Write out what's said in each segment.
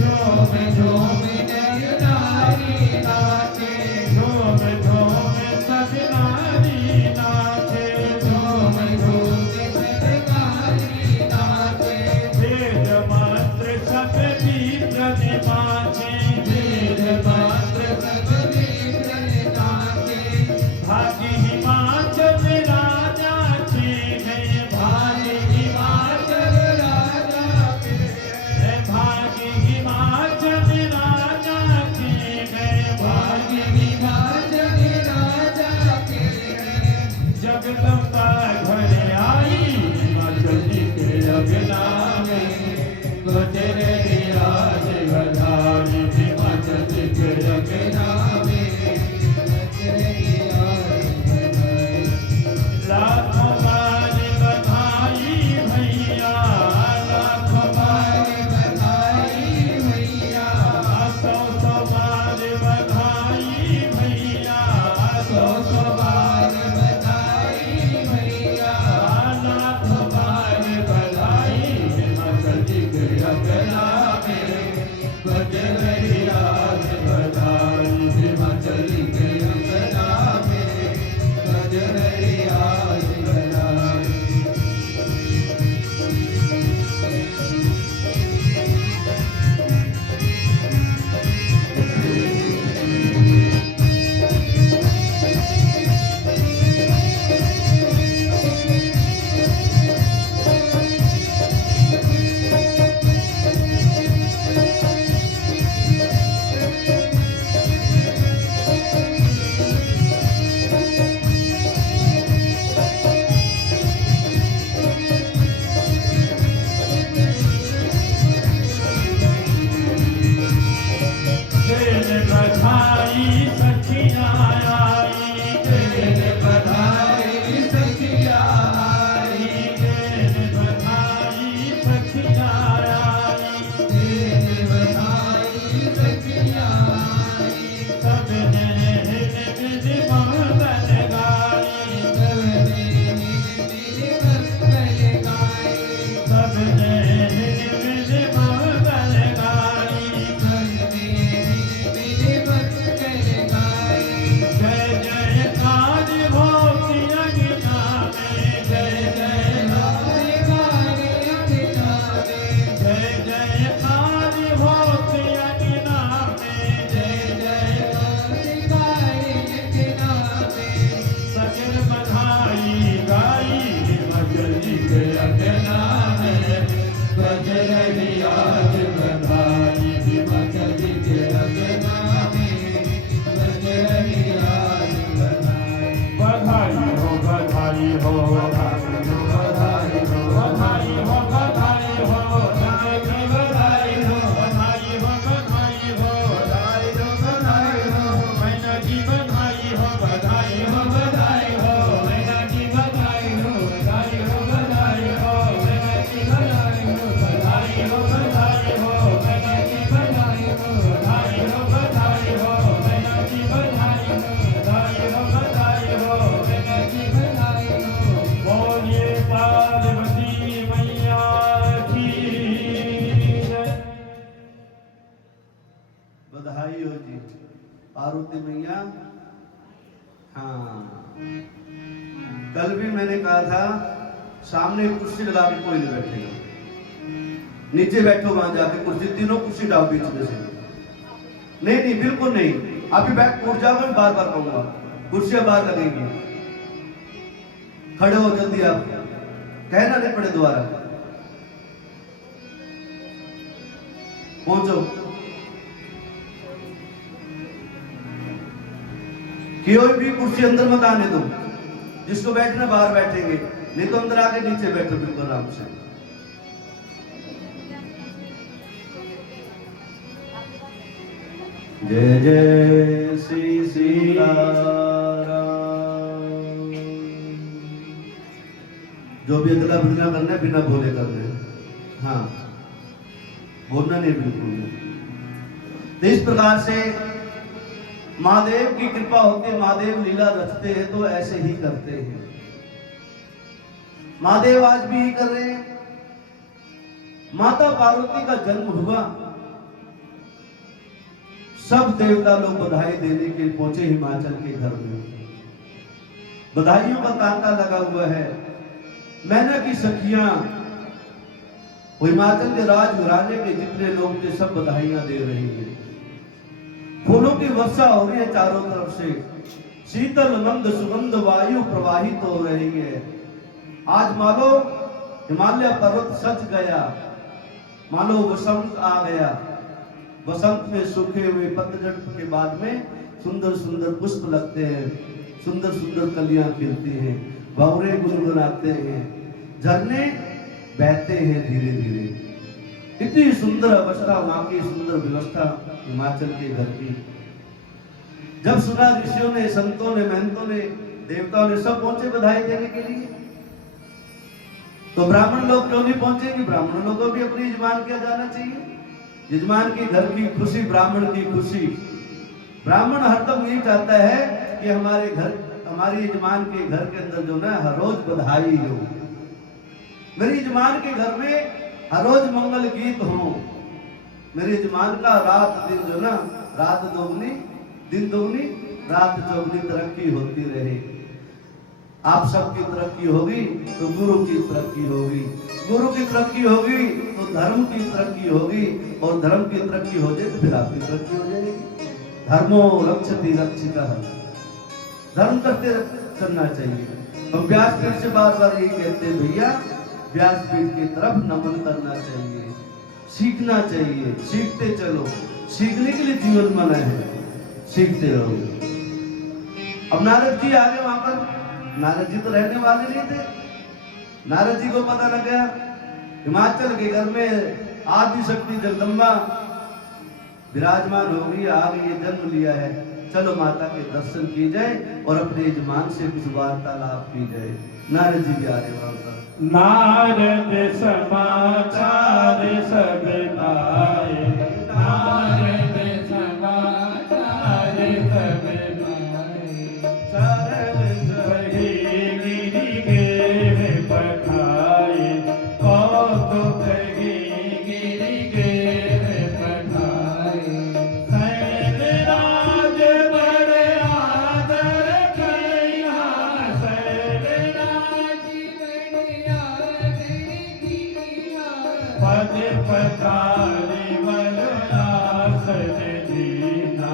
झूम झूम नर नारी नाचे, झूम झूम सब नारी नाचे, झूम झूम सरकारी नाचे, वेद मंत्र सब विप्र निवाचे, वेद मंत्र सब विप्र नाचे, भाग्य हिमाचल राजा के हैं, भाग्य हिमाचल राजा के हैं, भाग्य हिमाचल राजा के हैं, भाग्य हिमाचल राजा के हैं। जगदम्बा घर आई हिमाचल के अगना में, गुजरे आज बधाई हिमाचल के अगना में, गुजरे आज बधाई। लाखों बार बधाई भैया, लाखों बार बधाई भैया, सौ सौ बार बधाई भैया, सौ सौ बार बधाई भैया, लाखों बार बधाई हिमाचल के अगना में, गुजरे आज बधाई हिमाचल के अगना में, गुजरे आज बधाई। देन बधाई सखियाँ आई, देन बधाई सखिया आई, देन बधाई सखियाँ आई, देन बधाई सखिया आई, सबने हिल मिल मंगल गाई, सबने मिल मंगल गाई, सबने हिल मिल मंगल गाई, सबने मिल मंगल गाई। जय जयकार हो अगना में, जय जय हरे हरे अगना में, जय जयकार हो अगना में, जय जय हरे हरे अगना में, सजन बधाई गाई हिमाचल के अगना में, गुजरे आज बधाई हिमाचल के अगना में, गुजरे आज बधाई। बधाई हो बधाई हो बधाई हो बधाई हो बधाई हो जय की बधाई हो, बधाई हो बधाई हो बधाई हो बधाई हो, मैना की बधाई हो, बधाई हो बधाई हो, मैना की बधाई हो, बधाई हो बधाई हो, मैना की बधाई हो, बधाई हो बधाई हो, मैना की बधाई हो, बधाई हो बधाई हो, मैना की बधाई हो, बधाई हो बधाई हो, मैना की बधाई हो। बोलिए पार्वती मैया की जय। बधाई हो जी पार्वती मैया। हाँ, कल भी मैंने कहा था सामने कुर्सी लगा के कोई नहीं बैठेगा, नीचे बैठो वहां जाके कुर्सी, तीनों कुर्सी डाल बीच में से। नहीं नहीं बिल्कुल नहीं, अभी बैठ उठ जाओ, मैं बार बार कहूंगा कुर्सियां बाहर लगेंगी, खड़े हो जल्दी, आप कहना नहीं पड़े दोबारा, पहुंचो। कोई भी कुर्सी अंदर मत आने दो, जिसको बैठना बाहर बैठेंगे, नहीं तो अंदर आके नीचे बैठो बिल्कुल आराम से। जय जय श्री सीताराम। जो भी अदला बदला करना है बिना बोले करना है, हाँ बोलना नहीं बिल्कुल नहीं। तो इस प्रकार से महादेव की कृपा होती है, महादेव लीला रचते हैं तो ऐसे ही करते हैं। महादेव आज भी यही कर रहे हैं। माता पार्वती का जन्म हुआ सब देवता लोग बधाई देने के पहुंचे हिमाचल के घर में। बधाइयों का तांता लगा हुआ है। मैना की सखियां हिमाचल के राजघराने के जितने लोग थे सब बधाइयां दे रही हैं। फूलों की वर्षा हो रही है चारों तरफ से, शीतल मंद सुगंध वायु प्रवाहित हो रही है। आज मानो हिमालय पर्वत सज गया, मानो वसंत आ गया। वसंत में सूखे हुए पतझड़ के बाद में सुंदर सुंदर पुष्प लगते हैं, सुंदर सुंदर कलियां खिलती हैं, भंवरे गुनगुनाते हैं, झरने बहते हैं धीरे धीरे। इतनी सुंदर अवस्था, वहां की सुंदर व्यवस्था हिमाचल के घर की। जब सुना ऋषियों ने, संतों ने, महंतों ने, देवताओं ने सब पहुंचे बधाई देने के लिए, तो ब्राह्मण लोग क्यों नहीं पहुंचेंगे? ब्राह्मण लोगों को भी अपनी यजमान किया जाना चाहिए। यजमान की घर की खुशी, ब्राह्मण की खुशी। ब्राह्मण हरदम यही चाहता है कि हमारे घर, हमारे यजमान के घर के अंदर जो ना हर रोज बधाई हो, मेरे यजमान के घर में हर रोज मंगल गीत हो, मेरे यजमान का रात दिन जो ना, रात दोगुनी दिन दोगुनी रात चौगुनी तरक्की होती रहे। आप सबकी तरक्की होगी तो गुरु की तरक्की होगी, गुरु की तरक्की होगी तो धर्म की तरक्की होगी, और धर्म की तरक्की हो जाए तो फिर आपकी तरक्की हो जाएगी। धर्मो रक्षति रक्षितः, धर्म करते करना चाहिए। हम व्यासपीठ से बार बार यही कहते हैं, भैया व्यासपीठ की तरफ नमन करना चाहिए, सीखना चाहिए, सीखते चलो। सीखने के लिए जीवन बना है, सीखते रहो। अब नारद जी आगे वहां पर, नारद जी तो रहने वाले नहीं थे। नारद जी को पता लग गया हिमाचल के घर में आदि शक्ति जगदम्बा विराजमान हो गई, आगे ये जन्म लिया है, चलो माता के दर्शन की जाए और अपने यजमान से कुछ वार्तालाप की जाए। नारद जी भी आ रहे वहां पर। नारद समाचार सब पाए, नारद समाचार सब पाए, चरण सही गिरि गे पठाए, कौतुक गिरि गे पठाए। सैलराज बड़े आदर किया, सैलराज पद पठारी मरुआसन दीना,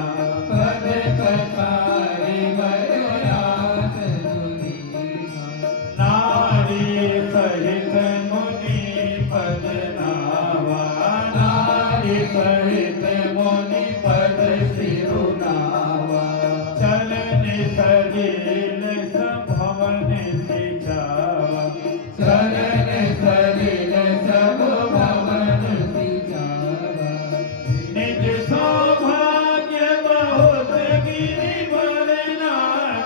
पद पठारी मरुआसन दीना। नारी सहित मुनि पद नावा, नारी सहित मुनि पद सिरुनावा। चलन सलील संभवन सिजावा, चलन सलील सब भवन सिजावा। निज सौभाग्य बहुत गिरि बरना,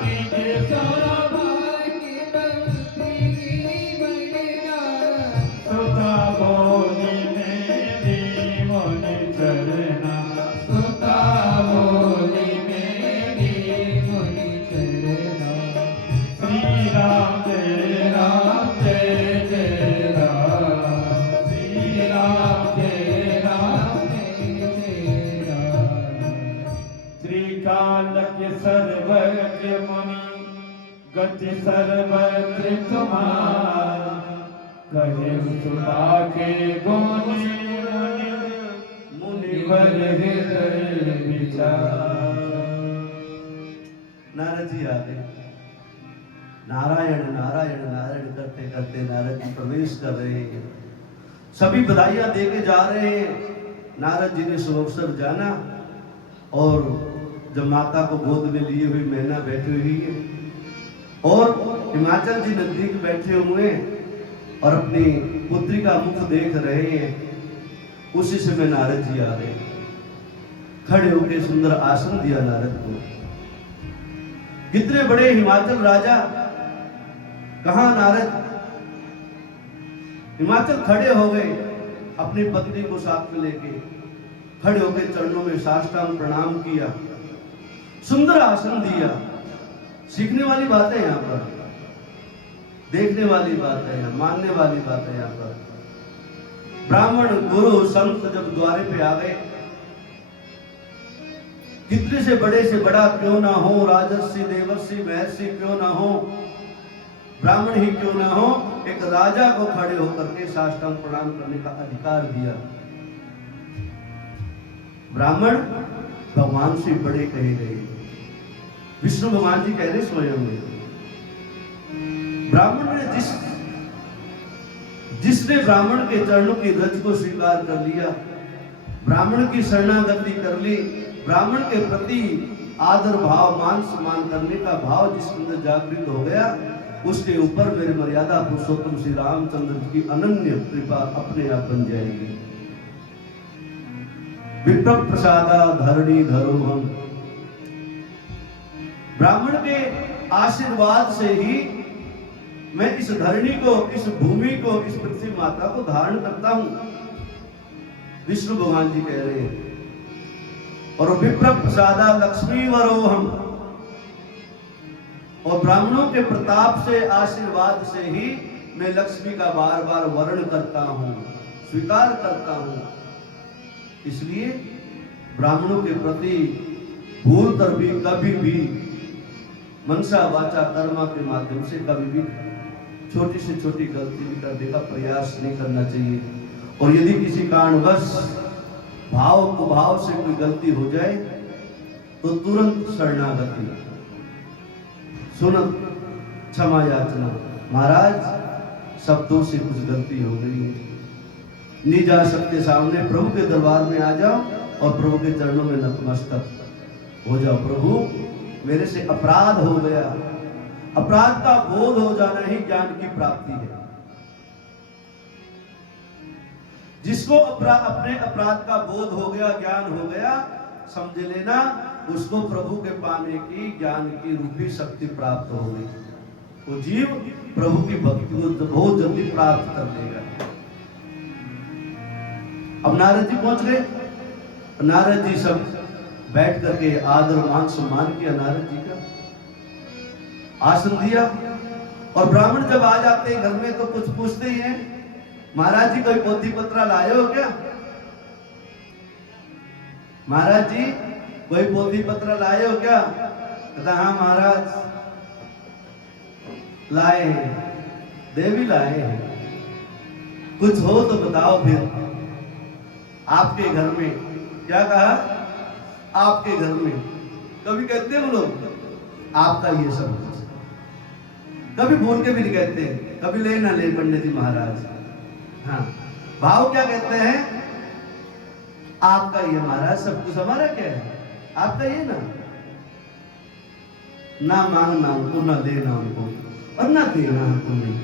निज सौभाग्य बहुत गिरि बरना। सुता बोली मेरी मुनि चरना, सुता बोली मेरी मुनि चरना। श्री राम जय राम, जय जय राम, श्री राम जय राम, जय जय राम। त्रिकालज्ञ सर्वज्ञ मुनि, गति सर्वत्र तुम्हार। कहे सुता के गुण मुनिवर हृदय विचार। नारद जी आ गए। नारायण नारायण नारायण करते करते नारद जी प्रवेश कर रहे हैं। सभी बधाइयां देके जा रहे हैं। नारद जी ने सुअवसर जाना, और जब माता को गोद में लिए हुई मैना बैठी हुई है, और हिमाचल जी नजदीक बैठे हुए और अपनी पुत्री का मुख देख रहे हैं, उसी समय नारद जी आ रहे। खड़े होकर सुंदर आसन दिया नारद को। कितने बड़े हिमाचल राजा, कहां नारद? हिमाचल खड़े हो गए, अपनी पत्नी को साथ में लेके खड़े होकर चरणों में साष्टांग प्रणाम किया, सुंदर आसन दिया। सीखने वाली बात है यहाँ पर, देखने वाली बात है, यहाँ मानने वाली बात है। यहाँ पर ब्राह्मण गुरु संत जब द्वारे पे आ गए, कितने से बड़ा क्यों ना हो, राजर्षि देवर्षि महर्षि क्यों ना हो, ब्राह्मण ही क्यों ना हो, एक राजा को खड़े होकर के साष्टांग प्रणाम करने का अधिकार दिया। ब्राह्मण भगवान से बड़े कहे गए। विष्णु भगवान जी कह रहे स्वयं में, ब्राह्मण ने जिसने ब्राह्मण के चरणों की रज को स्वीकार कर लिया, ब्राह्मण की शरणागति कर ली, ब्राह्मण के प्रति आदर भाव मान सम्मान करने का भाव जिसके अंदर जागृत हो गया, उसके ऊपर मेरे मर्यादा पुरुषोत्तम श्री रामचंद्र की अनन्य कृपा अपने आप बन जाएगी। विप्र प्रसादा धरणी धरो हम, ब्राह्मण के आशीर्वाद से ही मैं इस धरणी को, इस भूमि को, इस पृथ्वी माता को धारण करता हूं। विष्णु भगवान जी कह रहे हैं। और विप्र प्रसादा लक्ष्मी वरोहम, और ब्राह्मणों के प्रताप से, आशीर्वाद से ही मैं लक्ष्मी का बार बार वर्ण करता हूं, स्वीकार करता हूं। इसलिए ब्राह्मणों के प्रति भूल कर भी कभी भी मनसा वाचा कर्मा के माध्यम से कभी भी छोटी से छोटी गलती भी करने का प्रयास नहीं करना चाहिए। और यदि किसी कारणवश भाव कुभाव से कोई गलती हो जाए तो तुरंत शरणागति, सुनत क्षमा याचना, महाराज शब्दों से कुछ गलती हो गई है, नहीं जा सकते सामने, प्रभु के दरबार में आ जाओ और प्रभु के चरणों में नतमस्तक हो जाओ। प्रभु मेरे से अपराध हो गया। अपराध का बोध हो जाना ही ज्ञान की प्राप्ति है। जिसको अपने अपराध का बोध हो गया, ज्ञान हो गया, समझ लेना उसको प्रभु के पाने की, ज्ञान की रूपी शक्ति प्राप्त हो गई। वो जीव प्रभु की भक्ति को बहुत जल्दी प्राप्त कर लेगा। अब नारद जी पहुंच गए। नारद जी सब बैठ करके आदर मान सम्मान किया, नारद जी का आसन दिया। और ब्राह्मण जब आ जाते हैं घर में तो कुछ पूछते ही हैं, महाराज जी कोई पोथी पत्रा लाए हो क्या? महाराज जी कोई पोथी पत्र लाए हो क्या? कहता हाँ महाराज लाए हैं, देवी लाए हैं। कुछ हो तो बताओ फिर। आपके घर में, क्या कहा? आपके घर में। कभी कहते हैं वो लोग आपका ये सब, कभी भूल के भी नहीं कहते, कभी ले ना ले पंडित जी महाराज। हाँ, भाव क्या कहते हैं? आपका ये महाराज, सब कुछ हमारा क्या है? आपका ये ना मांगना उनको, ना देना उनको, और ना देना हमको नहीं।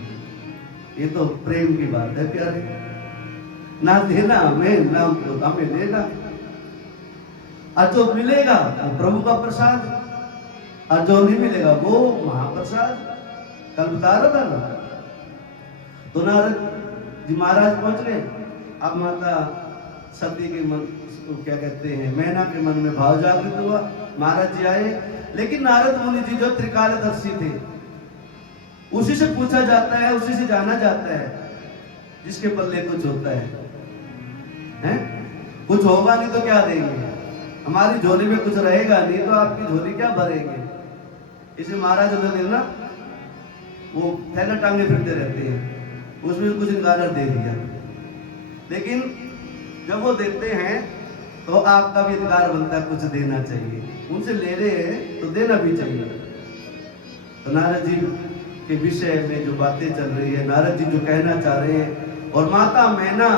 ये तो प्रेम की बात है प्यारे। ना देना हमें, ना हमें लेना। और जो मिलेगा वो प्रभु का प्रसाद, और जो नहीं मिलेगा वो महाप्रसाद। कल बता रहा था ना। तो नारद जी महाराज पहुंच गए। अब माता सती के मन, क्या कहते हैं, मैना के मन में भाव जागृत हुआ। महाराज जी आए, लेकिन नारद मुनि जी जो त्रिकालदर्शी थे, उसी से पूछा जाता है, उसी से जाना जाता है जिसके पल्ले कुछ होता है? कुछ होगा नहीं तो क्या देंगे? हमारी झोली में कुछ रहेगा नहीं तो आपकी झोली क्या भरेंगे? इसे महाराज उन्होंने ना वो थैला टांगे फिरते रहते हैं, उसमें कुछ गाजर दे दिया। लेकिन जब वो देते हैं तो आपका भी अधिकार बनता है कुछ देना चाहिए। उनसे ले रहे हैं तो देना भी चाहिए। तो नारद जी के विषय में जो बातें चल रही है, नारद जी जो कहना चाह रहे हैं, और माता मैना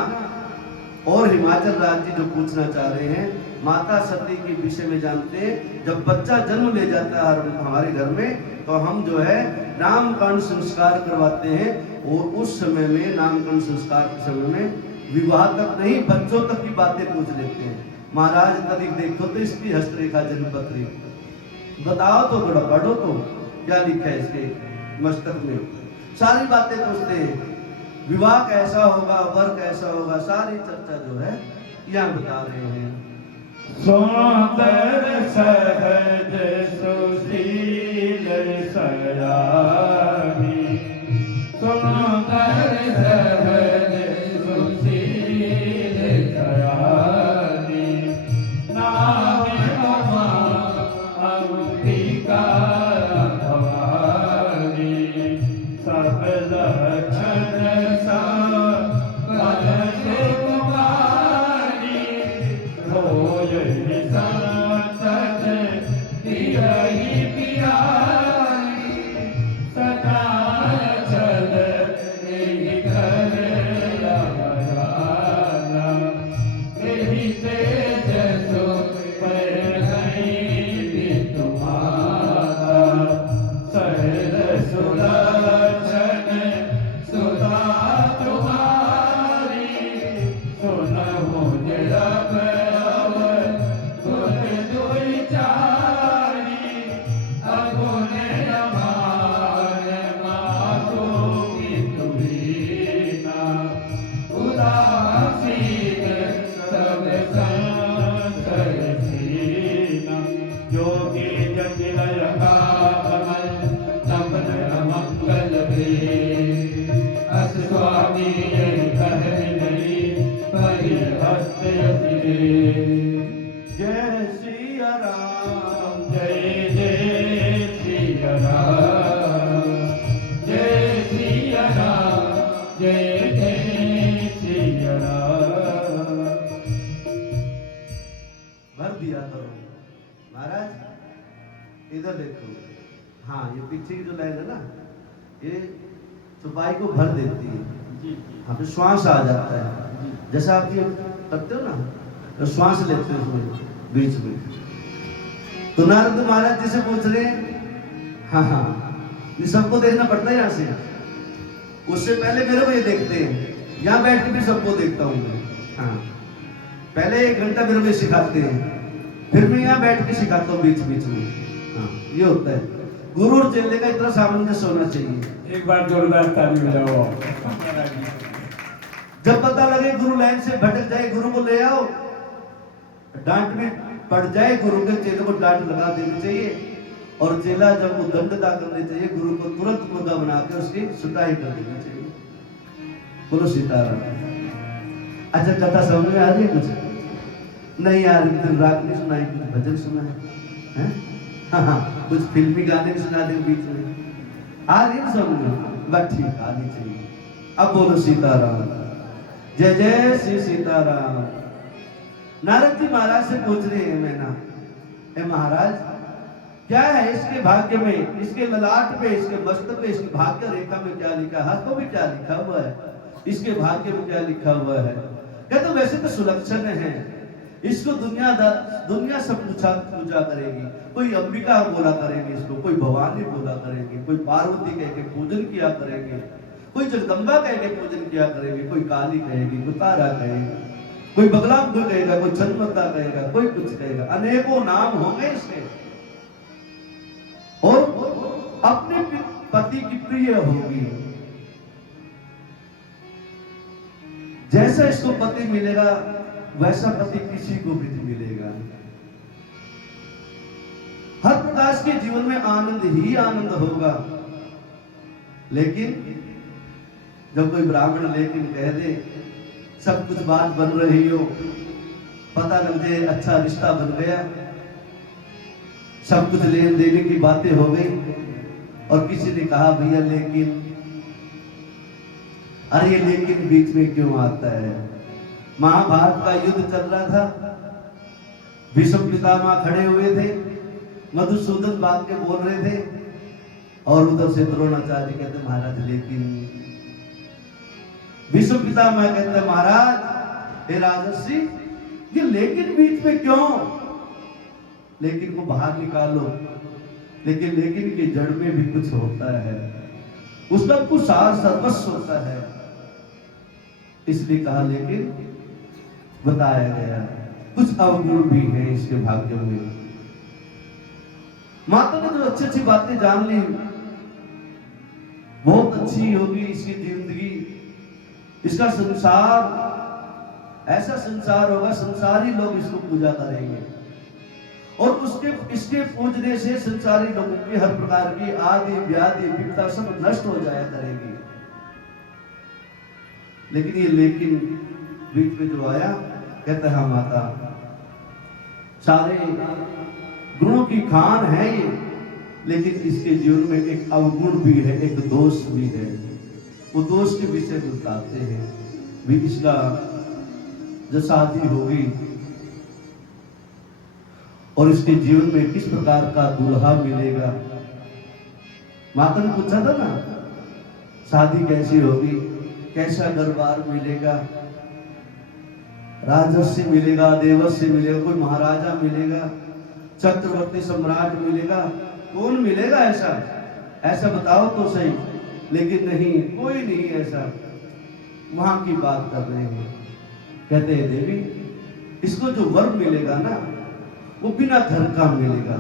और हिमाचल राज्य जो पूछना चाह रहे हैं, माता सती के विषय में जानते हैं। जब बच्चा जन्म ले जाता है हमारे घर में, तो हम जो है नामकरण संस्कार करवाते हैं। और उस समय में, नामकरण संस्कार के समय में, विवाह तक नहीं, बच्चों तक की बातें पूछ लेते हैं। महाराज तरीक देखो तो इसकी हस्तरेखा जन्मपत्री बताओ तो, थोड़ा पढ़ो तो क्या लिखा है इसके मस्तक में, सारी बातें पूछते हैं। विवाह कैसा होगा, वर कैसा होगा, सारी चर्चा जो है यहाँ बता रहे हैं। सुंदर सहज सुशील सयामी, सुंदर सहज सुशील सयामी, नाम हमारा यही संतत पियहि पियाई सदा चल एहि घर लगाना एहि तेज सो परहई तुम्हारा सहल सुलक्षण सुधा तुम्हारी सुनहु जब गुण दुई चारी अगुण अमान मातु की तुहीना उदासीन सब संशय सीना योगी जटिल कमल नमन मंगल भी अस स्वामी यही कह नहीं परि हस्त जय सिया राम जय जय सिया राम जय सिया राम जय जय सिया राम। भर दिया करो महाराज। इधर देखो, हाँ ये पीछे की जो लाइन है ना, ये चुपाई को भर देती है। जी हाँ फिर श्वास आ जाता है। जैसा आप ये करते हो ना, तो श्वास लेते हो उसमें बीच में। तो नारद महाराज जी से पूछ रहे हैं, हाँ ये सबको देखना पड़ता है यहाँ से। उससे पहले मेरे को ये देखते हैं, यहाँ बैठ के भी सबको देखता हूँ मैं। हाँ पहले 1 घंटा मेरे को सिखाते हैं, फिर मैं यहाँ बैठ के सिखाता हूँ बीच बीच में। हाँ ये होता है, गुरु और चेले का इतना सामंजस्य होना चाहिए। एक बार जोरदार ताली बजाओ। जब पता लगे गुरु लाइन से भटक जाए, गुरु को ले आओ। डांट में पड़ जाए गुरु के, चेले को डांट लगा देनी चाहिए। और चेला जब वो दंड अदा करनी चाहिए, गुरु को तुरंत मुद्दा बना के उसकी सुताई कर देनी चाहिए। बोलो सीताराम। अच्छा कथा समझ में आ रही है कुछ? नहीं आ रही तो राग नहीं सुनाई, कुछ भजन सुना है? हाँ कुछ फिल्मी गाने भी सुना दे बीच में। आ रही है समझ में? बस ठीक आनी चाहिए। अब बोलो सीताराम। जय जय श्री सीताराम। नारद जी महाराज से पूछ रहे हैं मैना, ए महाराज क्या है इसके भाग्य में, इसके ललाट पे, इसके मस्तक पे, इसके भाग्य रेखा में क्या लिखा है? हाथों में क्या लिखा हुआ है? इसके भाग्य में क्या लिखा हुआ है? कहते तो वैसे तो सुलक्षण है, इसको दुनिया सब पूजा करेगी। कोई अंबिका बोला करेंगे इसको, कोई भवानी बोला करेंगे, कोई पार्वती कह के पूजन किया करेंगे, कोई जगदम्बा कह के पूजन किया करेंगे, कोई काली कहेगी, कोई तारा कहेगी, कोई बगलाम कोई कहेगा, कोई छन्नता कहेगा, कोई कुछ कहेगा। अनेकों नाम होंगे इसके। और अपने पति की प्रिय होगी। जैसा इसको पति मिलेगा वैसा पति किसी को भी नहीं मिलेगा। हर प्रकार के जीवन में आनंद ही आनंद होगा। लेकिन जब कोई ब्राह्मण लेकिन कह दे सब कुछ बात बन रही हो, पता लग जाए अच्छा रिश्ता बन गया, सब कुछ लेन देने की बातें हो गई, और किसी ने कहा भैया लेकिन, अरे ये लेकिन बीच में क्यों आता है? महाभारत का युद्ध चल रहा था, भीष्म पितामह खड़े हुए थे, मधुसूदन बात के बोल रहे थे, और उधर से द्रोणाचार्य कहते महाराज लेकिन। भीष्म पितामह कहते महाराज हे राजर्षि ये लेकिन बीच में क्यों? लेकिन को बाहर निकालो। लेकिन की जड़ में भी कुछ होता है, उसका कुछ सार सर्वस्व होता है, इसलिए कहा लेकिन बताया गया। कुछ अवगुण भी है इसके भाग्य में। माता ने जो अच्छी अच्छी बातें जान ली, बहुत अच्छी होगी इसकी जिंदगी, इसका संसार ऐसा संसार होगा, संसारी लोग इसको पूजा करेंगे, और इसके पूजने से संसारी लोगों की हर प्रकार की आदि व्याधि विपदा सब नष्ट हो जाया करेगी। लेकिन ये लेकिन बीच में जो आया, कहता है माता सारे गुणों की खान है ये, लेकिन इसके जीवन में एक अवगुण भी है, एक दोष भी है। वो दोष के विषय बताते हैं भी। इसका जो शादी होगी और इसके जीवन में किस प्रकार का दूल्हा मिलेगा। माता ने पूछा था ना, शादी कैसी होगी, कैसा दरबार मिलेगा, राजस्य मिलेगा, देवस्य मिलेगा, कोई महाराजा मिलेगा, चक्रवर्ती सम्राट मिलेगा, कौन मिलेगा ऐसा, ऐसा बताओ तो सही। लेकिन नहीं, कोई नहीं ऐसा। वहां की बात कर रहे हैं। कहते हैं देवी, इसको जो वर मिलेगा ना, वो बिना घर का मिलेगा,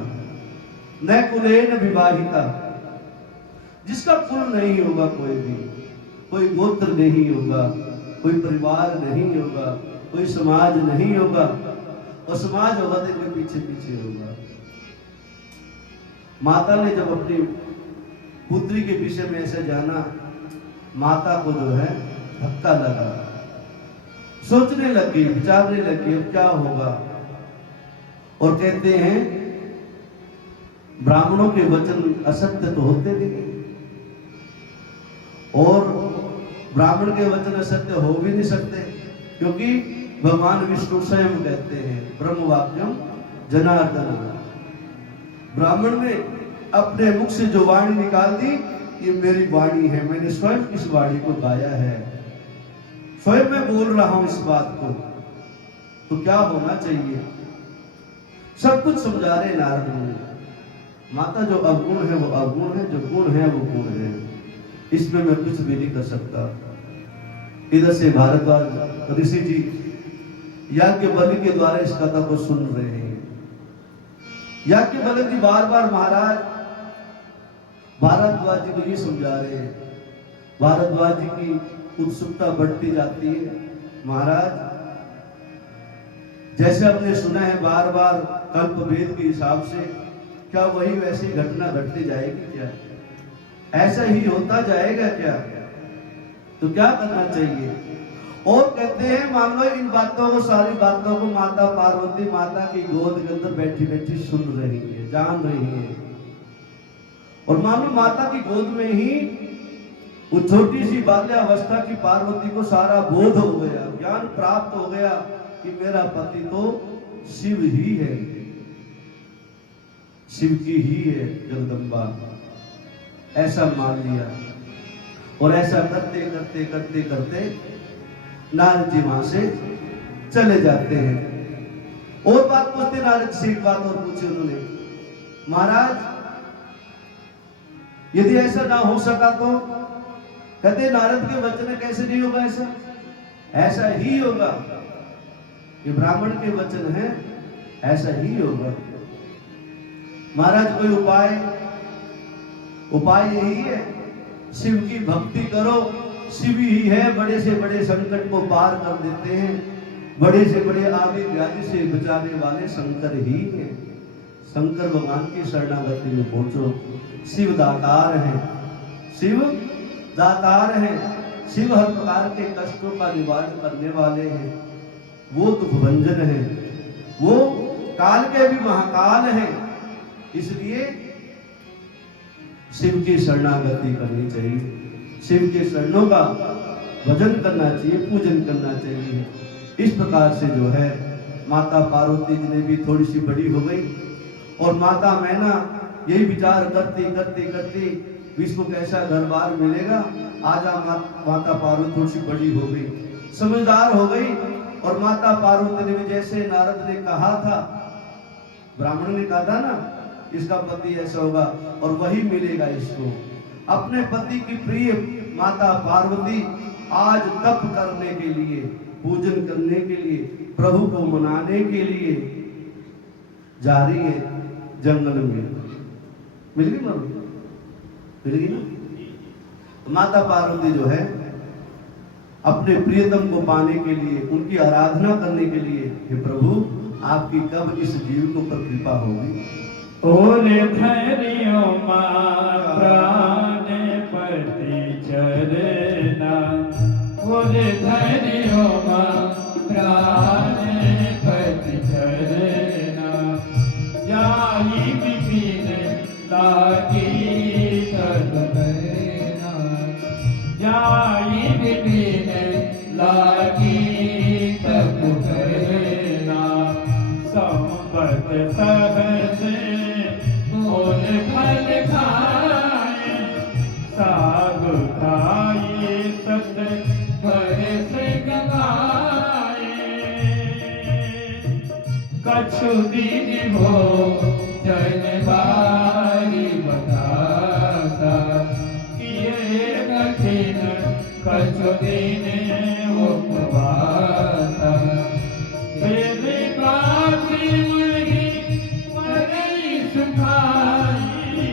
न कुलेन विवाहिता, जिसका कुल नहीं होगा, कोई गोत्र नहीं होगा, कोई परिवार नहीं होगा, कोई समाज नहीं होगा, और समाज होगा तो कोई पीछे पीछे होगा। माता ने जब अपनी पुत्री के विषय में ऐसे जाना, माता को जो है धक्का लगा, सोचने लगी, विचारने लगी अब क्या होगा। और कहते हैं ब्राह्मणों के वचन असत्य तो होते नहीं, और ब्राह्मण के वचन असत्य हो भी नहीं सकते, क्योंकि भगवान विष्णु स्वयं कहते हैं ब्रह्म वाक्यम जनार्दन। ब्राह्मण ने अपने मुख से जो वाणी निकाल दी, ये मेरी वाणी है, मैंने स्वयं इस वाणी को गाया है, स्वयं मैं बोल रहा हूं इस बात को, तो क्या होना चाहिए। सब कुछ समझा रहे नारद मुनि। माता जो अवगुण है वो अवगुण है, जो गुण है वो गुण है, इसमें मैं कुछ भी नहीं कर सकता। इधर से भारद्वाज ऋषि जी याज्ञवल्क्य के द्वारा इस कथा को सुन रहे हैं। याज्ञवल्क्य जी बार बार महाराज भारद्वाज जी को ये समझा रहे हैं। भारद्वाज जी की उत्सुकता बढ़ती जाती है। महाराज, जैसे हमने सुना है बार बार कल्प वेद के हिसाब से, क्या वही वैसी घटना घटती जाएगी क्या, ऐसा ही होता जाएगा क्या, तो क्या करना चाहिए। और कहते हैं मान लो इन बातों को, सारी बातों को माता पार्वती माता की गोद के अंदर बैठी बैठी सुन रही है, जान रही है। और मान लो माता की गोद में ही वो छोटी सी बाल्यावस्था की पार्वती को सारा बोध हो गया, ज्ञान प्राप्त हो गया कि मेरा पति तो शिव ही है, शिव की ही है जगदम्बा, ऐसा मान लिया। और ऐसा करते करते करते करते नारद जी वहां से चले जाते हैं। और बात पूछते नारद से, एक बात और पूछी उन्होंने, महाराज यदि ऐसा ना हो सका तो, कहते नारद के वचन कैसे नहीं होगा ऐसा, ऐसा ही होगा, ये ब्राह्मण के वचन है, ऐसा ही होगा। महाराज कोई उपाय यही है, शिव की भक्ति करो, शिव ही है बड़े से बड़े संकट को पार कर देते हैं, बड़े से बड़े आदि व्याधि से बचाने वाले शंकर ही हैं। शंकर भगवान की शरणागति में पहुंचो, शिव दातार है, शिव दातार है, शिव हर प्रकार के कष्टों का निवारण करने वाले हैं, वो दुख भंजन है, वो काल के भी महाकाल है। इसलिए शिव की शरणागति करनी चाहिए, शिव के शरणों का भजन करना चाहिए, पूजन करना चाहिए। इस प्रकार से जो है माता पार्वती जी ने भी थोड़ी सी बड़ी हो गई, और माता मैना यही विचार करती करती करती विश्व को कैसा घर बार मिलेगा। आजा माता पार्वती थोड़ी सी बड़ी हो गई, समझदार हो गई, और माता पार्वती ने भी जैसे नारद ने कहा था, ब्राह्मण ने कहा था ना इसका पति ऐसा होगा और वही मिलेगा इसको। अपने पति की प्रिय माता पार्वती आज तप करने के लिए, पूजन करने के लिए, प्रभु को मनाने के लिए जा रही है जंगल में। मिल गई मरु, मिल गई ना। माता पार्वती जो है अपने प्रियतम को पाने के लिए, उनकी आराधना करने के लिए, हे प्रभु आपकी कब इस जीव के ऊपर कृपा होगी। ओले धैर्यो प्राण पति चरना, ओले धैर्यो प्राण पति चरना, जाहि विपिन लागी तब करना, जाहि विपिन लागी तब करना, सब संपत सहसे फूल फल खाए साग खाए सत भर से गवाए कछु दिन हो जन बारी बतासा किए कठिन कछु दिन उपवासा बेले काटी मरई सुखाई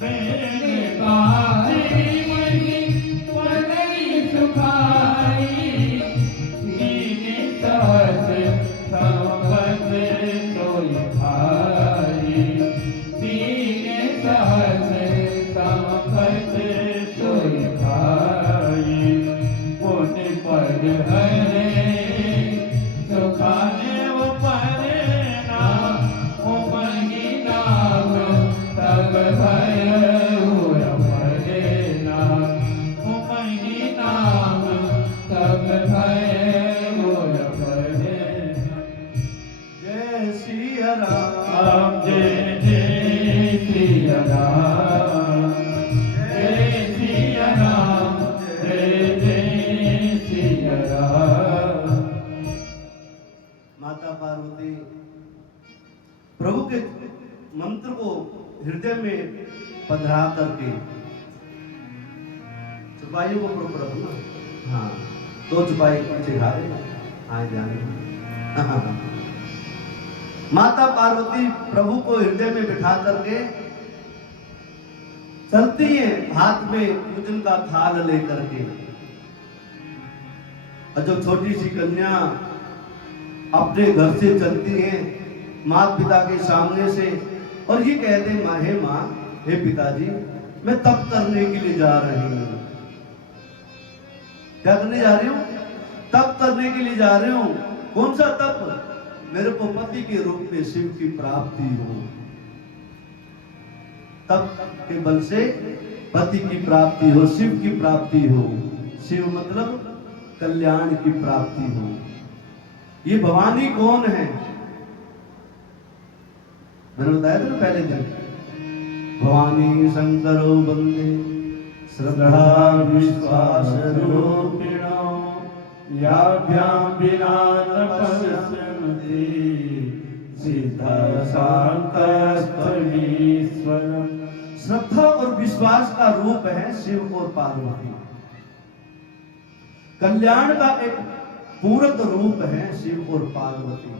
बेले काटी मरई सुखाई दीन सहस संपत सोई खाई दीन सहस संपत सोई खाई पुण्य पर हरे सुखाने वो परे नाम उमंगी नाम तब भय हुआ परे नाम उमंगी नाम तब भय हुआ परे जय सिया राम राम जय जय सिया राम जय सिया राम जय जय सिया राम माता पार्वती प्रभु के मंत्र को हृदय में पधरा करके चुपाइयों को प्रभु ना हाँ तो चुपाई पीछे खा रहे आए जाने माता पार्वती प्रभु को हृदय में बिठा करके चलती है हाथ में पूजन का थाल लेकर के और जब छोटी सी कन्या अपने घर से चलती हैं माता पिता के सामने से और ये कहते माँ हे पिताजी मैं तप करने के लिए जा रही हूँ। क्या करने जा रही हूँ? तप करने के लिए जा रही हूँ। कौन सा तप? मेरे को पति के रूप में शिव की प्राप्ति हो। तप के बल से पति की प्राप्ति हो, शिव की प्राप्ति हो। शिव मतलब कल्याण की प्राप्ति हो। ये भवानी कौन है? मैंने बताया था ना पहले दिन, भवानी शंकरो वंदे श्रद्धा विश्वास रूपिणो याभ्यां विना तपस्यन्ति सिद्धा शांतस्तमीश्वरम्। श्रद्धा और विश्वास का रूप है शिव और पार्वती। कल्याण का एक पूरक रूप है शिव और पार्वती।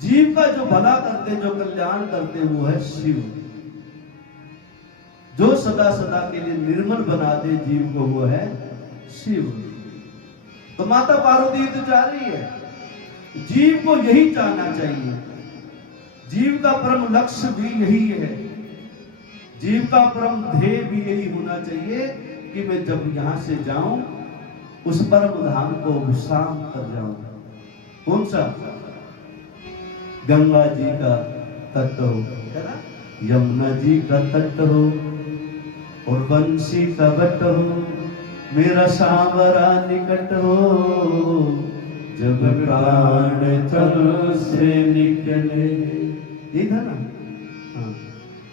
जीव का जो भला करते, जो कल्याण करते वो है शिव। जो सदा सदा के लिए निर्मल बना दे जीव को वो है शिव। तो माता पार्वती तो चाह रही है, जीव को यही चाहना चाहिए। जीव का परम लक्ष्य भी यही है, जीव का परम ध्येय भी यही होना चाहिए कि मैं जब यहां से जाऊं उस परम धाम को विश्राम कर जाऊं। कौन सा? गंगा जी का तट हो, यमुना जी का तट हो और बंसी का बट हो, मेरा सांवरा निकट हो, जब प्राण तन से निकले। ये था ना? हाँ।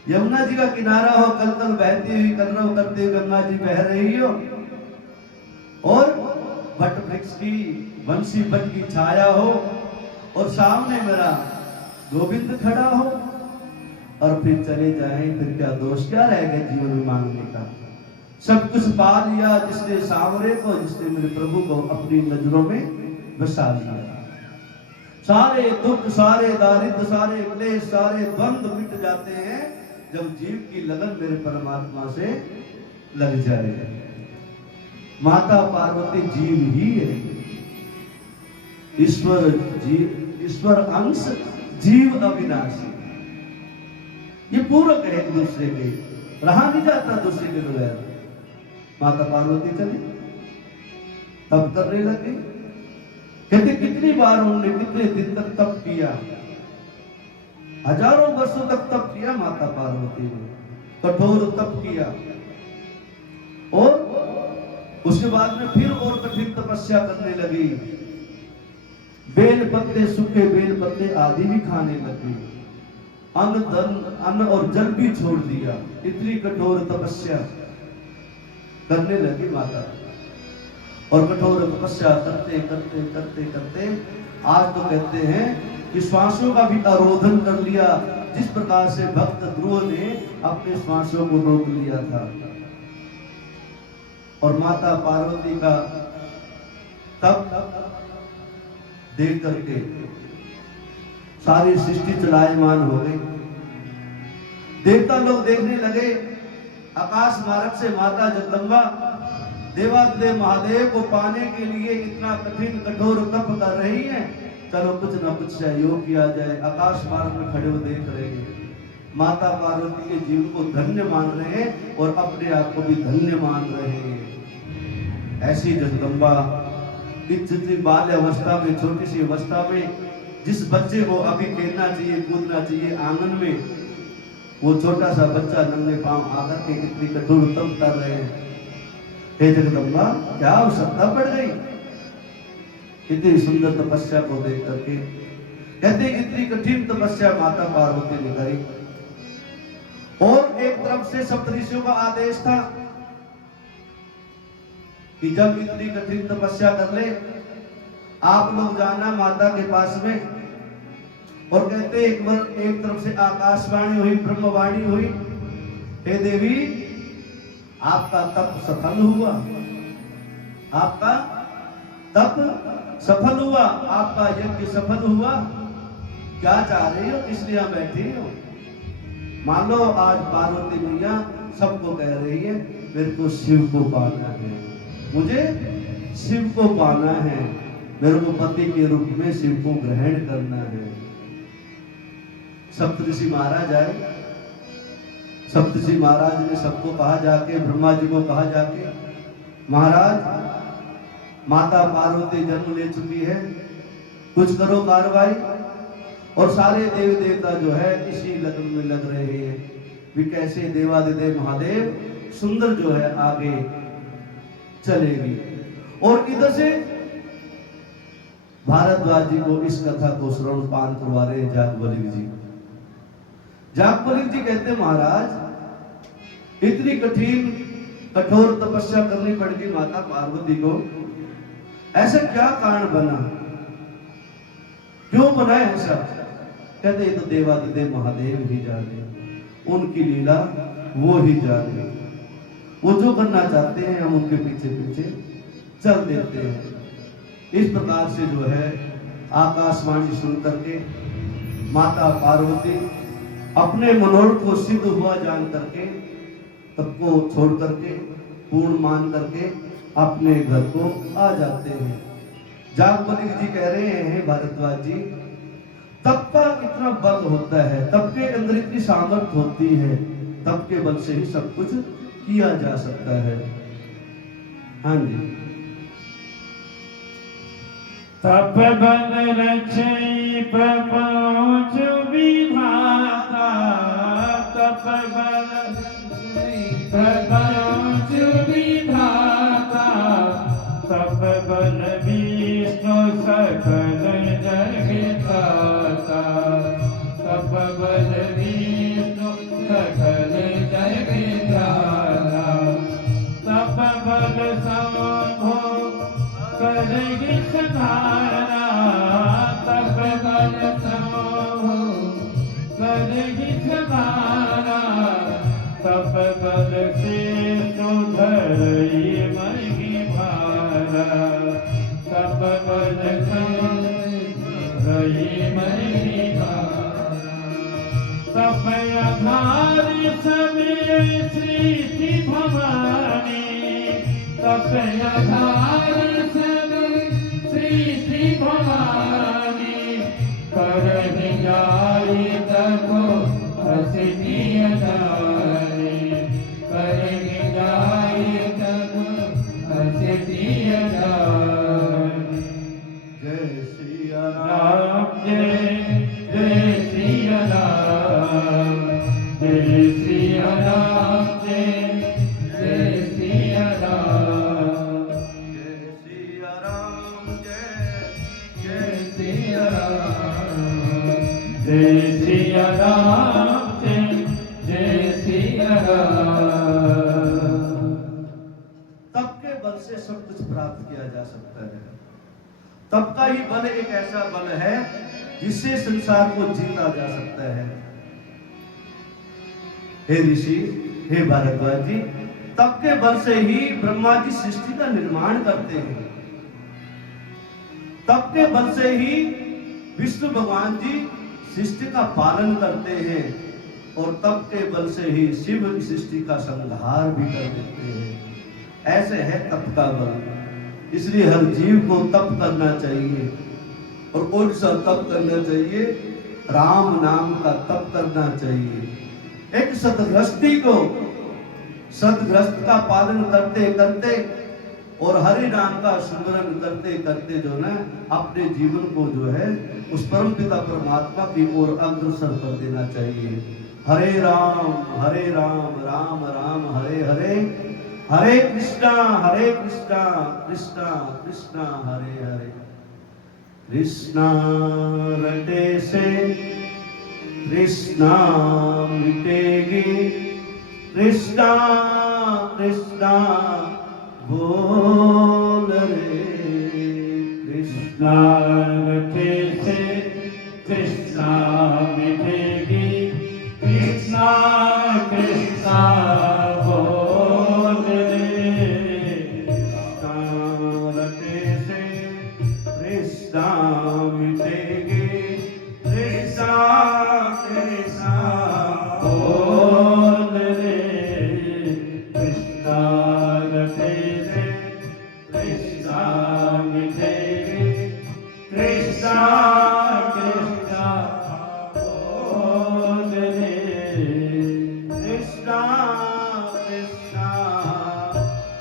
यमुना जी का किनारा हो, कल कल बहती हुई कलरव करते हुए गंगा जी बह रही हो और बट वृक्ष की बंसी बट की छाया हो और सामने मेरा गोविंद खड़ा हो और फिर चले जाएं, फिर क्या दोष क्या रहेगा जीवन में मांगने का? सब कुछ पा लिया जिसने सांवरे को, जिसने मेरे प्रभु को अपनी नजरों में बसा लिया। सारे दुख, सारे दारिद्र, सारे क्लेश, सारे द्वंद्व मिट जाते हैं जब जीव की लगन मेरे परमात्मा से लग जाए। माता पार्वती जीव ही है, ईश्वर जीव, ईश्वर अंश, जीव अविनाशी। ये पूरक है एक दूसरे के, रहा नहीं जाता दूसरे के बगैर। माता पार्वती चली, तप करने लगी। कहते कितनी बार उन्होंने कितने दिन तक तप किया, हजारों वर्षों तक तप किया माता पार्वती ने, कठोर तप किया। और उसके बाद में फिर और कठिन तपस्या करने लगी। बेल पत्ते, सूखे बेल पत्ते आदि भी खाने लगी। अन्न और जल भी छोड़ दिया। इतनी कठोर तपस्या करने लगी माता। और कठोर तपस्या करते करते करते करते आज तो कहते हैं कि श्वासों का भी अरोधन कर लिया। जिस प्रकार से भक्त ध्रुव ने अपने श्वासों को रोक लिया था। और माता पार्वती का तप देख करके सारी सृष्टि चलायमान हो गई। देवता लोग देखने लगे, आकाश मार्ग से माता जगदम्बा देवादिदेव महादेव को पाने के लिए इतना कठिन कठोर तप कर रही हैं। चलो कुछ ना कुछ सहयोग किया जाए। आकाश मार्ग में खड़े हो देख रहे हैं, माता पार्वती के जीवन को धन्य मान रहे हैं और अपने आप को भी धन्य मान रहे हैं। ऐसी जगदम्बा इतनी बाल्य अवस्था में, छोटी सी अवस्था में, जिस बच्चे को अभी खेलना चाहिए, कूदना चाहिए आंगन में, वो छोटा सा बच्चा नंगे पांव आकर के कितनी कठोर तप कर रहे हैं। हे जगदम्बा, क्या आवश्यकता पड़ गई इतनी सुंदर तपस्या को देख करके? कहते इतनी कठिन तपस्या माता पार्वती ने करी। और एक तरफ से सप्तऋषियों का आदेश था कि जब इतनी कठिन तपस्या कर ले, आप लोग जाना माता के पास में। और कहते एक तरफ से आकाशवाणी हुई, ब्रह्मवाणी हुई, हे देवी, आपका तप सफल हुआ, आपका तप सफल हुआ, आपका यज्ञ सफल हुआ। क्या चाह रही हो, इसलिए यहां बैठी हो? मान लो आज पार्वती मैया सबको कह रही है, मेरे को शिव को पाना है, मुझे शिव को पाना है, मेरे को पति के रूप में शिव को ग्रहण करना है। सप्तऋषि महाराज आए। सप्तऋषि महाराज ने सबको कहा जाके, ब्रह्मा जी को कहा जाके, महाराज माता पार्वती जन्म ले चुकी है, कुछ करो कार्रवाई। और सारे देवी देवता जो है इसी लगन में लग रहे हैं भी कैसे देवादिदेव महादेव सुंदर जो है आगे चलेगी। और इधर से भारद्वाज जी को इस कथा को श्रवण पान करवा रहे हैं जागबलिक जी। जागबलिक जी कहते महाराज इतनी कठिन कठोर तपस्या करनी पड़ेगी माता पार्वती को, ऐसा क्या कारण बना, क्यों बना ऐसा? कहते ये तो देवादिदेव महादेव ही जाने, उनकी लीला वो ही जाने, वो जो करना चाहते हैं हम उनके पीछे पीछे चल देते हैं। इस प्रकार से जो है आकाशवाणी सुन करके माता पार्वती अपने मनोरथ को सिद्ध हुआ जान करके तब को छोड़ करके पूर्ण मान करके अपने घर को आ जाते हैं। जागबलिक जी कह रहे हैं भारद्वाज जी, तप का इतना बल होता है, तप के अंदर इतनी सामर्थ्य होती है, तप के बल से ही सब कुछ किया जा सकता है। हाँ जी। तप बल रचई पहुँच विधाता, तप बल पहुँच विधाता, तप बल विष्णु सकल जगताता, तप बल विष्णु सकल जगताता, तप बल शंभो करहि सधारा, तप बल शंभो करहि सधारा, तप बल से सुधरई महि भारा, तप बल सुधरई महि भारा, तप आधार समय सृष्टि भवानी, तप आधार समय सृष्टि भवानी, करहि जाई तको हसिनी अदारी, करहि जाई तको हसिनी अदारी। जय सिया राम जय जय सिया राम, जय सिया राम जय जय सिया राम, जय सिया राम जय जय जय सिया राम जय सिया राम। तप के बल से सब कुछ प्राप्त किया जा सकता है। तप का ही बल एक ऐसा बल है जिससे संसार को जीता जा सकता है। हे ऋषि, हे भारद्वाज जी, तप के बल से ही ब्रह्मा जी सृष्टि का निर्माण करते हैं। तप के बल से ही विष्णु भगवान जी सृष्टि का पालन करते हैं और तप के बल से ही शिव सृष्टि का संहार भी कर देते हैं। ऐसे है तप का बल। इसलिए हर जीव को तप करना चाहिए। और कौन सा तप करना चाहिए? राम नाम का तप करना चाहिए। एक सतगृहस्थी को सतगृहस्थ का पालन करते करते और हरि नाम का सुमिरन करते करते जो ना अपने जीवन को जो है उस परम पिता परमात्मा की ओर अग्रसर कर देना चाहिए। हरे राम राम राम हरे हरे, हरे कृष्णा कृष्णा कृष्णा हरे हरे। कृष्णा रटे से कृष्णा मिटेगी, कृष्णा कृष्णा बोल रे। कृष्णा रटे से कृष्णा मिटेगी, कृष्णा कृष्णा बोल रे। कृष्णा रटे से कृष्णा मिटेगी, कृष्णा कृष्णा बोल रे। कृष्णा रटे से कृष्णा मिटेगी, कृष्णा कृष्णा बोल रे। कृष्णा कृष्णा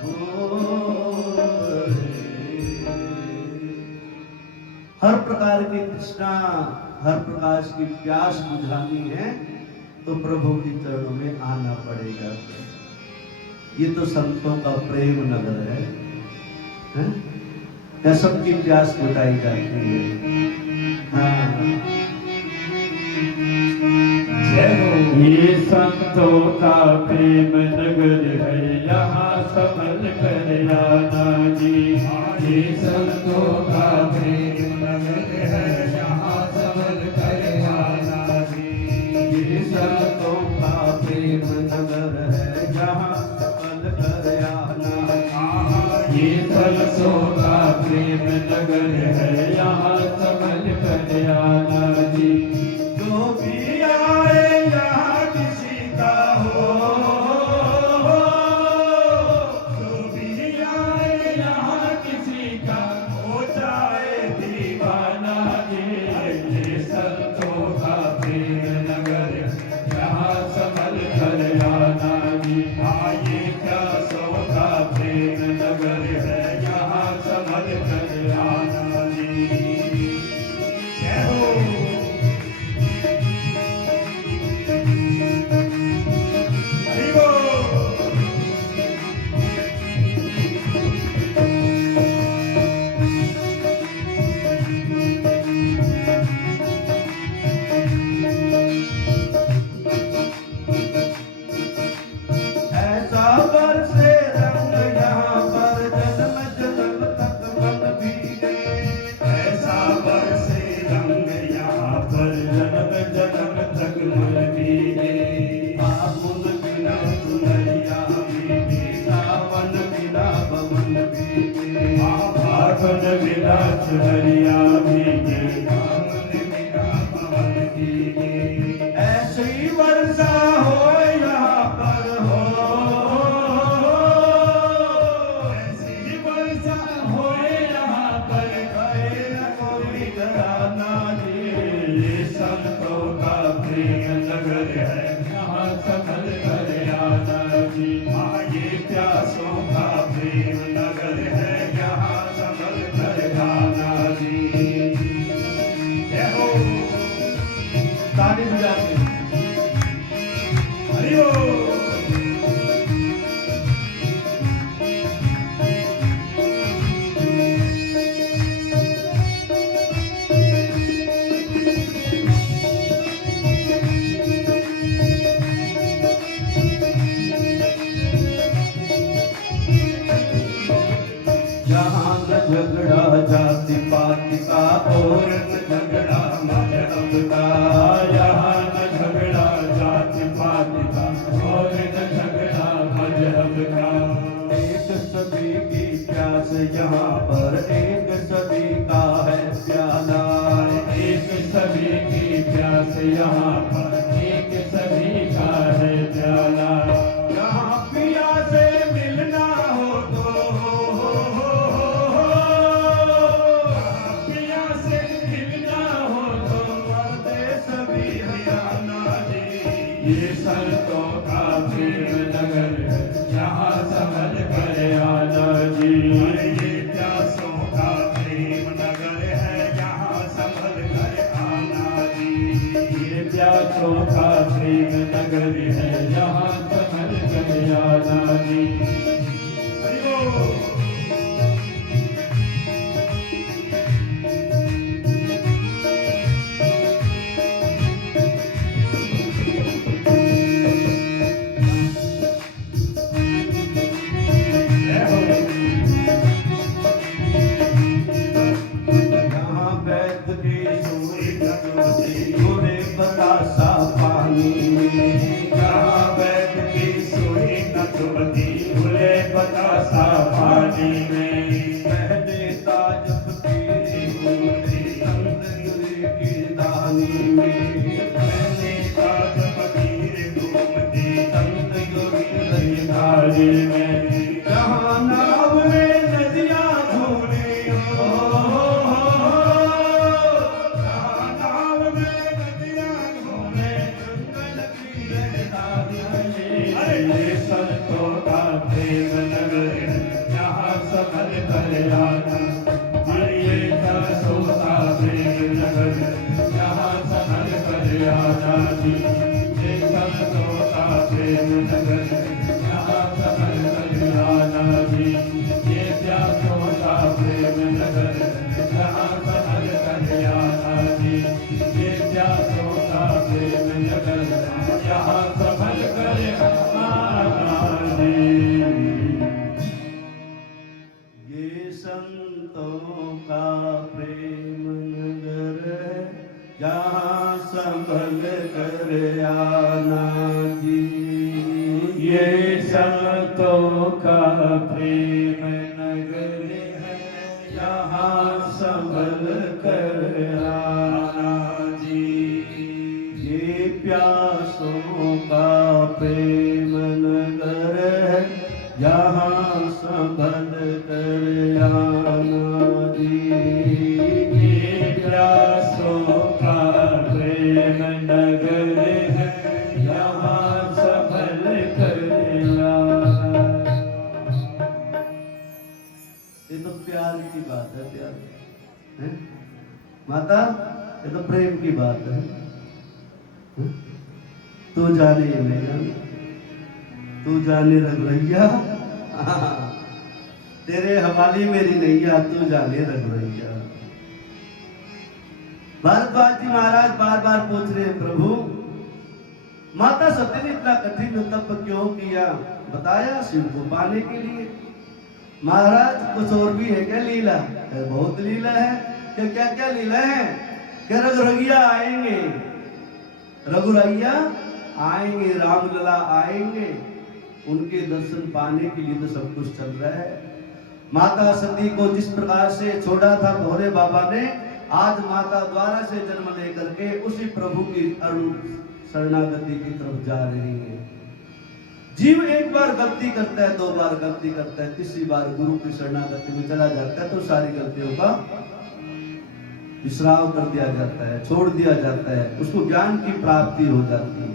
बोल रे। हर प्रकार की कृष्णा, हर प्रकार की प्यास बुझानी है तो प्रभु के चरणों में आना पड़ेगा। ये तो संतों का प्रेम नगर है, हैं? यहाँ सबकी प्यास बुझाई जाती है। हाँ। ये संतों का प्रेम नगर है, यहाँ सबल कर आना जी। ये संतों का प्रेम नगर है, यहाँ सबल कर आना जी। ये संतों का प्रेम नगर है, जहाँ सबल कर आना। ये संतों का प्रेम नगर है, यहाँ सबल कर आना जी। जो भी आए यहाँ किसी का हो, जो भी आए यहाँ किसी का हो जाए दीवाना जी। ये संतों का प्रेम नगर यहाँ सबल कर आना जी। ये प्यासों का प्रेम नगर है, यहाँ सबल कर आना जी। जय हो। हरि बोल। ऐसा बरसे रंग यहाँ पर जन्म जन्म तक मन भीगे। ऐसा बरसे रंग यहाँ पर जन्म जन्म तक मन भीगे। फागुन बिना चुनरिया भीगे, सावन बिना पवन भीगे। फागुन बिना चुनरिया भीगे, फागुन बिना पवन भीगे। ऐसी वर्षा हो यहाँ पर हो, ऐसी वर्षा होए यहाँ पर, कहे न कोई घराना जी। ये संतों का प्रेम नगर है, यहाँ सबल कर आना जी। ये प्यासों का प्रेम नगर है, यहाँ सबल कर आना जी। जय हो। ताली बजाते हरि बोल। यहाँ पर एक सभी का है प्याला। यहाँ पिया से मिलना हो तो पिया से मिलना हो तो परदेस भी हरियाणा जी। ये संतों का प्रेम नगर यहाँ संभल कर आना जी। ये प्यासों का प्रेम नगर है यहाँ संभल कर आना जी। ये प्यासों का प्रेम नगर है यहाँ संभल कर आना जी। हरि बोल। यहाँ बैठ के सोए गोरे बतासा पानी में। यहाँ बैठ के सोए नथुमती भूले बतासा पानी में। पहले ताज फकीरी गोरे संतरे की दानी में। पहले ताज फकीर घूमती संत योगी धारी में। जहाँ नाव में नदियाँ घूमे जहाँ नाव में नदियाँ घूमे जंगल की रहदारी। अरे ये संतों का प्रेम नगर यहाँ संभल कर आना। अरे ये प्यासों का प्रेम नगर यहाँ संभल कर आना जी। ये संतों का प्रेम नगर यहाँ संभल कर आना जी। ये प्यासों का प्रेम नगर यहाँ संभल कर आना जी। ये प्यासों का प्रेम नगर यहाँ संभल कर आना जी। ये संतों का प्रेम नगर है जहाँ संभल कर आना जी। ये संतों का प्रेम नगर है यहाँ संभल कर आना जी। ये प्यासों का प्रेम नगर है यहाँ संभल कर आना जी। ये प्यासों का प्रेम नगर है यहाँ संभल कर आना। ये तो प्यार की बात है, प्यार है माता, ये तो प्रेम की बात है। तू जाने मैं जाने, तू जाने रघुरैया तेरे हवाले मेरी नैया, तू जाने रघुरैया। भारद्वाज जी महाराज बार बार पूछ रहे हैं, प्रभु माता सती ने इतना कठिन तप क्यों किया? बताया शिव को पाने के लिए। महाराज कुछ और भी है क्या लीला? बहुत लीला है। क्या क्या लीला है? क्या रघुरैया आएंगे, रघुरैया आएंगे, रामलला आएंगे, उनके दर्शन पाने के लिए तो सब कुछ चल रहा है। माता सती को जिस प्रकार से छोड़ा था भोले बाबा ने, आज माता द्वारा से जन्म लेकर के उसी प्रभु की अरुण शरणागति की तरफ जा रही है। जीव एक बार गलती करता है, दो बार गलती करता है, तीसरी बार गुरु की शरणागति में चला जाता है तो सारी गलतियों का विश्राम कर दिया जाता है, छोड़ दिया जाता है, उसको ज्ञान की प्राप्ति हो जाती है।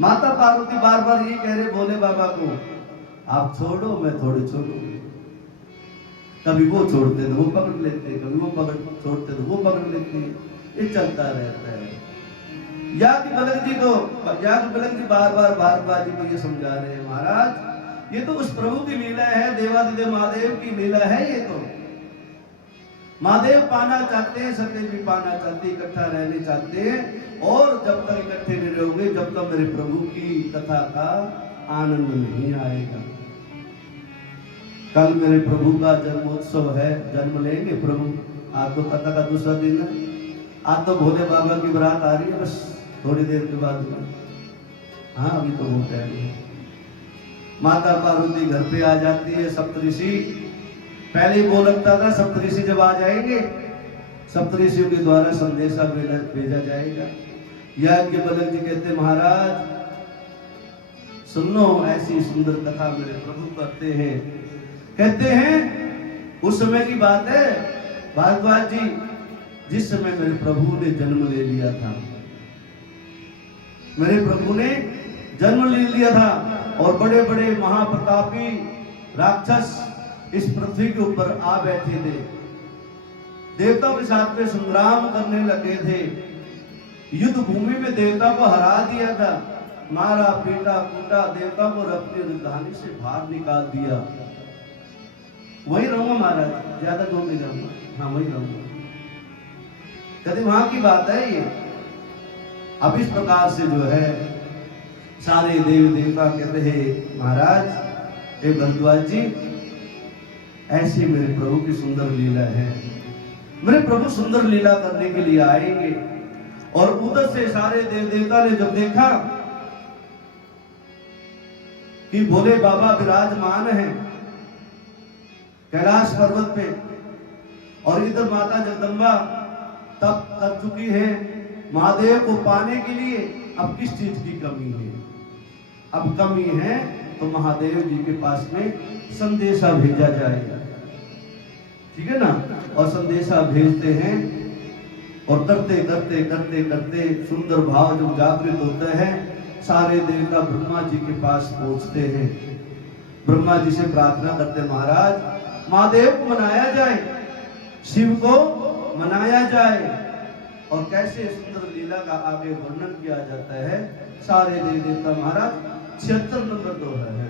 माता पार्वती बार बार ये कह रहे भोले बाबा को, आप छोड़ो मैं थोड़ी छोड़ूंगी। कभी वो छोड़ते तो वो पकड़ लेते, कभी वो पकड़ छोड़ते तो वो पकड़ लेते, ये चलता रहता है। याज्ञवल्क्य जी बार बार भारद्वाज जी को ये समझा रहे हैं, महाराज ये तो उस प्रभु की लीला है, देवादिदेव महादेव की लीला है। ये तो महादेव पाना चाहते हैं, सत्य भी पाना चाहते, इकट्ठा रहने चाहते हैं, और जब तक इकट्ठे नहीं रहोगे जब तक मेरे प्रभु की कथा का आनंद नहीं आएगा। कल मेरे प्रभु का जन्मोत्सव है, जन्म लेंगे प्रभु। आज तो कथा का दूसरा दिन है, आज तो भोले बाबा की बारात आ रही है, बस थोड़ी देर के बाद। हाँ अभी तो बहुत टाइम है। माता पार्वती घर पे आ जाती है, सप्तऋषि पहले वो लगता था सप्तऋषि जब आ जाएंगे, सप्तऋषियों के द्वारा संदेशा भेजा जाएगा। याज्ञवल्क्य जी कहते महाराज सुनो ऐसी सुंदर कथा मेरे प्रभु करते हैं। कहते हैं उस समय की बात है भारद्वाज जी, जिस समय मेरे प्रभु ने जन्म ले लिया था। मेरे प्रभु ने जन्म ले लिया था और बड़े बड़े महाप्रतापी राक्षस इस पृथ्वी के ऊपर आ बैठे थे, देवताओं के साथ में संग्राम करने लगे थे। युद्ध भूमि में देवता को हरा दिया था, मारा पीटा कूटा, देवता को अपनी राजधानी से बाहर निकाल दिया। वही रहूंगा महाराज, ज्यादा दूर नहीं जाऊंगा, हाँ वही रहूंगा। कहते वहां की बात है ये। अब इस प्रकार से जो है सारे देव देवता कहते हैं महाराज हे भरद्वाज जी ऐसी मेरे प्रभु की सुंदर लीला है। मेरे प्रभु सुंदर लीला करने के लिए आएंगे। और उधर से सारे देव देवता ने जब देखा कि भोले बाबा विराजमान हैं कैलाश पर्वत पे और इधर माता जगदम्बा तप कर चुकी है, महादेव को पाने के लिए अब किस चीज की कमी है? अब कमी है तो महादेव जी के पास में संदेशा भेजा जाएगा, ठीक है ना। और संदेशा भेजते हैं और करते करते करते करते सुंदर भाव जब जागृत होता है, सारे देवता ब्रह्मा जी के पास पहुंचते हैं। ब्रह्मा जी से प्रार्थना करते महाराज महादेव को मनाया जाए, शिव को मनाया जाए। और कैसे सुंदर लीला का आगे वर्णन किया जाता है। सारे देव देवता महाराज 76 नंबर दोहा है।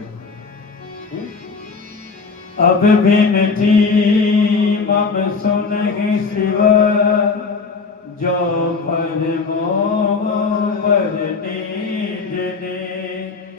अब विनती